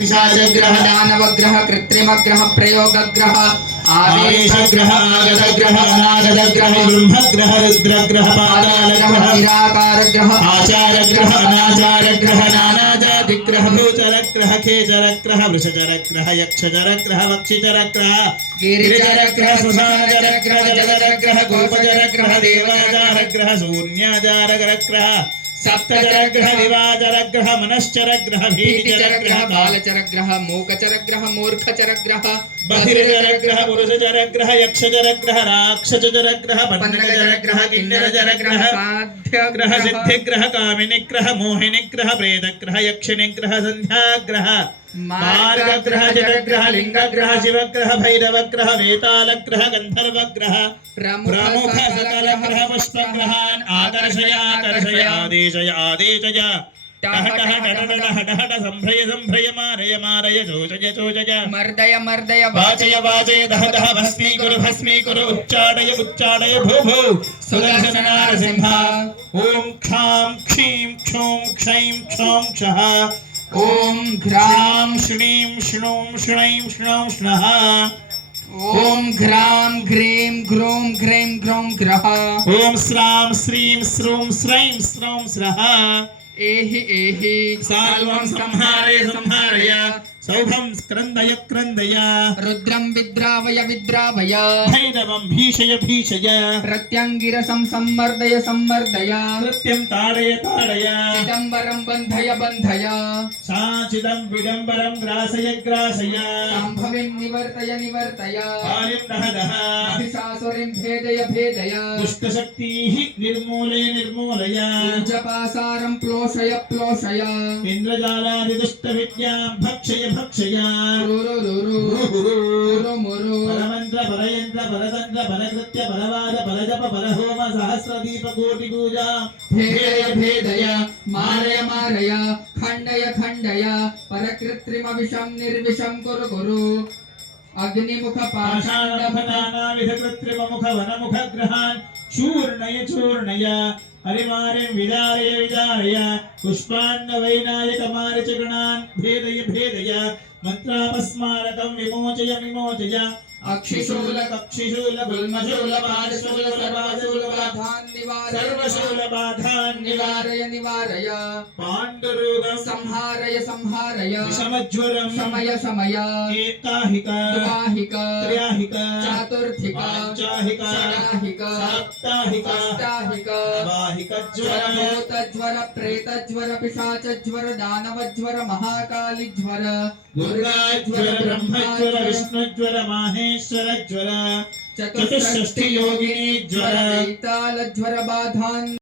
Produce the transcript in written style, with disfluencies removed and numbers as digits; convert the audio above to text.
पिशाचग्रह दानवग्रह कृत्रिमग्रह प्रयोगग्रह आवेशग्रह आगतग्रह अनागतग्रह ब्रह्मग्रह रुद्रग्रह पातालग्रह निराकारग्रह आचारग्रह अनाचारग्रह नानाजातिग्रह भूचरग्रह खेचरग्रह वृषचरग्रह यक्षचरग्रह वक्षिचरग्रह गिरिचरग्रह सुषाचरग्रह जलचरग्रह गोपचरग्रह देवाचारग्रह शून्याचारग्रह सप्तचरग्रह दिवाचरग्रह मनश्चरग्रह भीतिचरग्रह बालचरग्रह मूकचरग्रह मूर्खचरग्रह बधिरचरग्रह पुरुषचरग्रह यक्षचरग्रह राक्षसचरग्रह पन्नगचरग्रह किन्नरचरग्रह साध्यग्रह सिद्धिग्रह कामिनिग्रह मोहिनिग्रह प्रेतग्रह यक्षिनिग्रह संध्याग्रह मार्गग्रह जटग्रह लिंगग्रह शिवग्रह भैरवग्रह वेतालग्रह गंधर्वग्रह प्रमुख सकलग्रह पुष्पग्रहान् आकर्षय आकर्षय आदेशय आदेशय टह टह टह टह टह टह संभ्रय संभ्रय मारय मारय चोचय चोचय मर्दय मर्दय वाचय वाचय दह दह भस्मीकुरु उच्चाटय उच्चाटय भू भू सुदर्शन नारसिंह ओम क्षां क्षीं क्षौं क्षैं क्षौं क्षः ओम घ्रां श्रीं श्नौं श्नैं श्नौं श्नः ओम घ्रां घ्रीं घ्रूं घ्रीं घ्रौं घ्रः ओम स्रां श्रीं श्रूं स्रैं स्रौं स्रः एहि एहि सर्वं संहारय संहारय सौभं क्रन्दय क्रन्दय रुद्रं विद्रावय विद्रावय भैरवं भीषय भीषय प्रत्यङ्गिरसं सम्मर्दय सम्मर्दय कृत्यं ताडय ताडय चिदम्बरं बन्धय बन्धय साचिदं विडम्बरं ग्रासय ग्रासय सम्भविं निवर्तय निवर्तय कालिं दह दह महिषासुरीं भेदय भेदय दुष्टशक्तिः निर्मूलय निर्मूलय उज्जपासारं प्लोषय प्लोषय इन्द्रजालादिदुष्टविद्यां भक्षय भक्षय परमंत्र परयंत्र परतंत्र परकृत्य परवाद परजप परहोम सहस्रदीप कोटि पूजा भेदय भेदय मारय मारय खंडय खंडय परकृत्रिम विषं निर्विषं कुरु कुरु अग्निमुख पाषाणफलानाविध कृत्रिम मुख वनमुख ग्रहान् चूर्णय चूर्णय हरिमारिं विदारय विदारय पुष्पाण्डवैनायक मारिचगणान् भेदय भेदय मंत्रापस्मारकं विमोचय विमोचय अक्षिशूल कक्षिशूल गुल्मशूल पादशूल सर्वशूल बाधान् निवारय सर्वशूल बाधान् निवारय निवारय पाण्डुरोगं संहारय संहारय विषमज्वरं शमय शमय एकाहिक द्वाहिक त्रयाहिक चतुर्थिक पंचाहिक षडाहिक सप्ताहिक अष्टाहिक नवाहिक ज्वर भूतज्वर प्रेतज्वर पिशाचज्वर दानवज्वर महाकालीज्वर दुर्गाज्वर ब्रह्मज्वर विष्णुज्वर माहेश्वर ज्वर चतुष्षष्टि योगिनी ज्वर ज्वर बाधान्